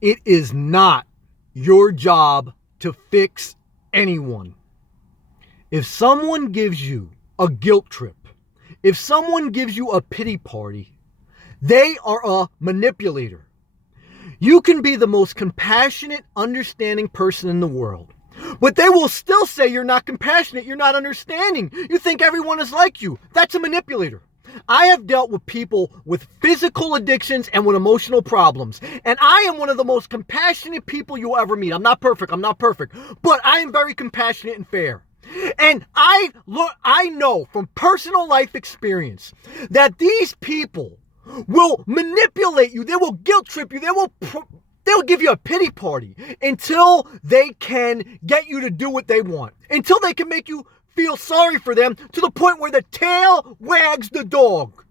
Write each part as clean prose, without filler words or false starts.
It is not your job to fix anyone. If someone gives you a guilt trip, if someone gives you a pity party, they are a manipulator. You can be the most compassionate, understanding person in the world, but they will still say you're not compassionate, you're not understanding. You think everyone is like you. That's a manipulator. I have dealt with people with physical addictions and with emotional problems. And I am one of the most compassionate people you'll ever meet. I'm not perfect, but I am very compassionate and fair. And I know from personal life experience that these people will manipulate you. They will guilt trip you. They will give you a pity party until they can get you to do what they want. Until they can make you feel sorry for them to the point where the tail wags the dog.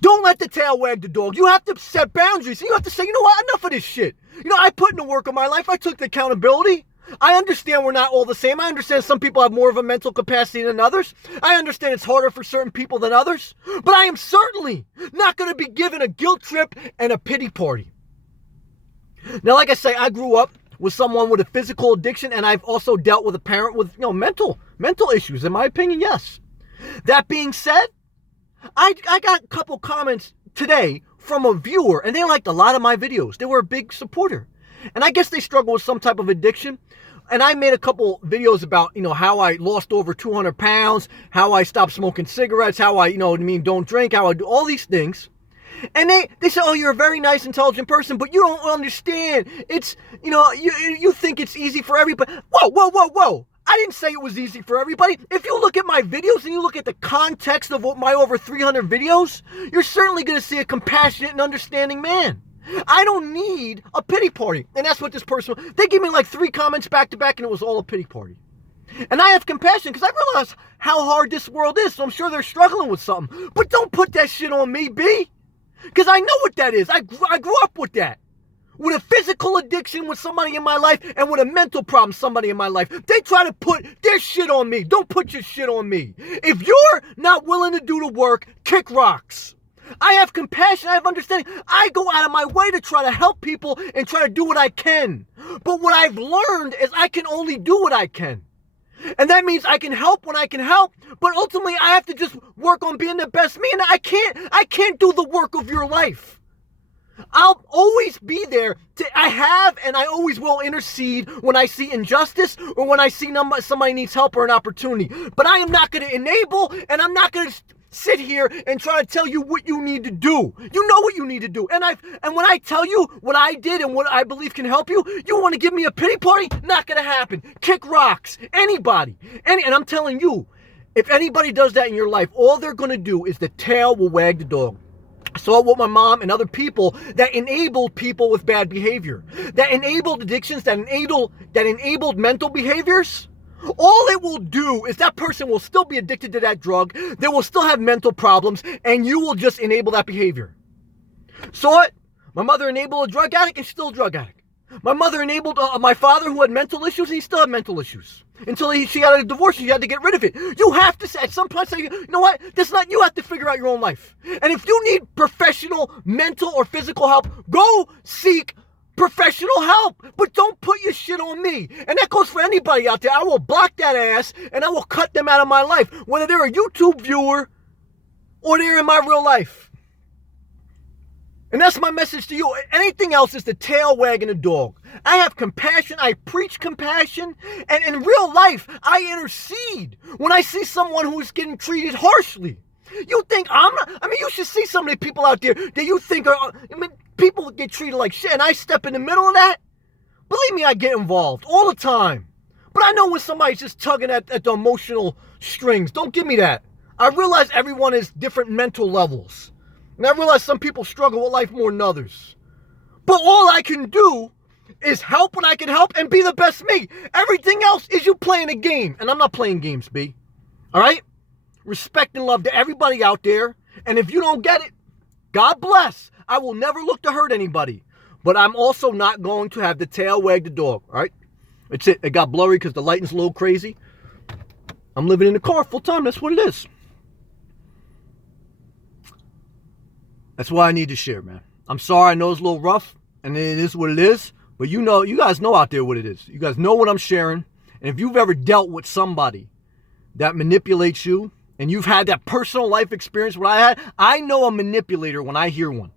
Don't let the tail wag the dog. You have to set boundaries. You have to say, you know what, enough of this shit. I put in the work of my life. I took the accountability. I understand we're not all the same. I understand some people have more of a mental capacity than others. I understand it's harder for certain people than others. But I am certainly not going to be given a guilt trip and a pity party. Now, like I say, I grew up with someone with a physical addiction, and I've also dealt with a parent with mental issues. In my opinion, yes. That being said, I got a couple comments today from a viewer, and they liked a lot of my videos. They were a big supporter. And I guess they struggle with some type of addiction. And I made a couple videos about, how I lost over 200 pounds, how I stopped smoking cigarettes, how I, don't drink, how I do all these things. And they say, oh, you're a very nice, intelligent person, but you don't understand. It's, you think it's easy for everybody. Whoa. I didn't say it was easy for everybody. If you look at my videos and you look at the context of my over 300 videos, you're certainly going to see a compassionate and understanding man. I don't need a pity party. And that's what this person, they gave me like 3 comments back to back and it was all a pity party. And I have compassion because I realize how hard this world is. So I'm sure they're struggling with something. But don't put that shit on me, B. Because I know what that is. I grew up with that. With a physical addiction with somebody in my life and with a mental problem somebody in my life. They try to put their shit on me. Don't put your shit on me. If you're not willing to do the work, kick rocks. I have compassion, I have understanding. I go out of my way to try to help people and try to do what I can. But what I've learned is I can only do what I can. And that means I can help when I can help, but ultimately I have to just work on being the best me, and I can't do the work of your life. I'll always be there. I have and I always will intercede when I see injustice or when I see somebody needs help or an opportunity. But I am not going to enable, and I'm not going to sit here and try to tell you what you need to do. You know what you need to do. And when I tell you what I did and what I believe can help you, you want to give me a pity party? Not going to happen. Kick rocks. Anybody. And I'm telling you, if anybody does that in your life, all they're going to do is the tail will wag the dog. I saw it with my mom and other people that enabled people with bad behavior, that enabled addictions, that enabled mental behaviors. All it will do is that person will still be addicted to that drug. They will still have mental problems, and you will just enable that behavior. Saw it. My mother enabled a drug addict and still a drug addict. My mother enabled my father who had mental issues, and he still had mental issues. Until she got a divorce, she had to get rid of it. You have to say, at some point, say, you know what? That's not, you have to figure out your own life. And if you need professional, mental, or physical help, go seek professional help. But don't put your shit on me. And that goes for anybody out there. I will block that ass, and I will cut them out of my life, whether they're a YouTube viewer or they're in my real life. And that's my message to you. Anything else is the tail wagging the dog. I have compassion. I preach compassion. And in real life, I intercede when I see someone who's getting treated harshly. You think you should see some of the people out there that you think are, people get treated like shit, and I step in the middle of that. Believe me, I get involved all the time. But I know when somebody's just tugging at the emotional strings. Don't give me that. I realize everyone is different mental levels. And I realize some people struggle with life more than others. But all I can do is help when I can help and be the best me. Everything else is you playing a game. And I'm not playing games, B. All right? Respect and love to everybody out there. And if you don't get it, God bless. I will never look to hurt anybody. But I'm also not going to have the tail wag the dog. All right? That's it. It got blurry because the lighting's a little crazy. I'm living in the car full time. That's what it is. That's why I need to share, man. I'm sorry, I know it's a little rough, and it is what it is, but you guys know out there what it is. You guys know what I'm sharing, and if you've ever dealt with somebody that manipulates you, and you've had that personal life experience what I had, I know a manipulator when I hear one.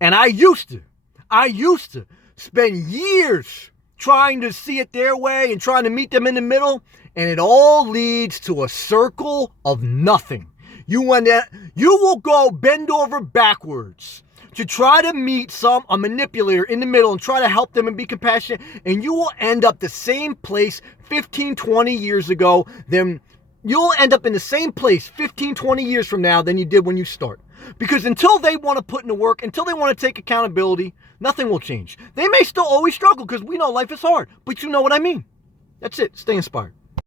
And I used to spend years trying to see it their way and trying to meet them in the middle, and it all leads to a circle of nothing. You will go bend over backwards to try to meet a manipulator in the middle and try to help them and be compassionate, and you will end up the same place 15, 20 years ago. Then you'll end up in the same place 15, 20 years from now than you did when you start. Because until they want to put in the work, until they want to take accountability, nothing will change. They may still always struggle because we know life is hard, but you know what I mean. That's it. Stay inspired.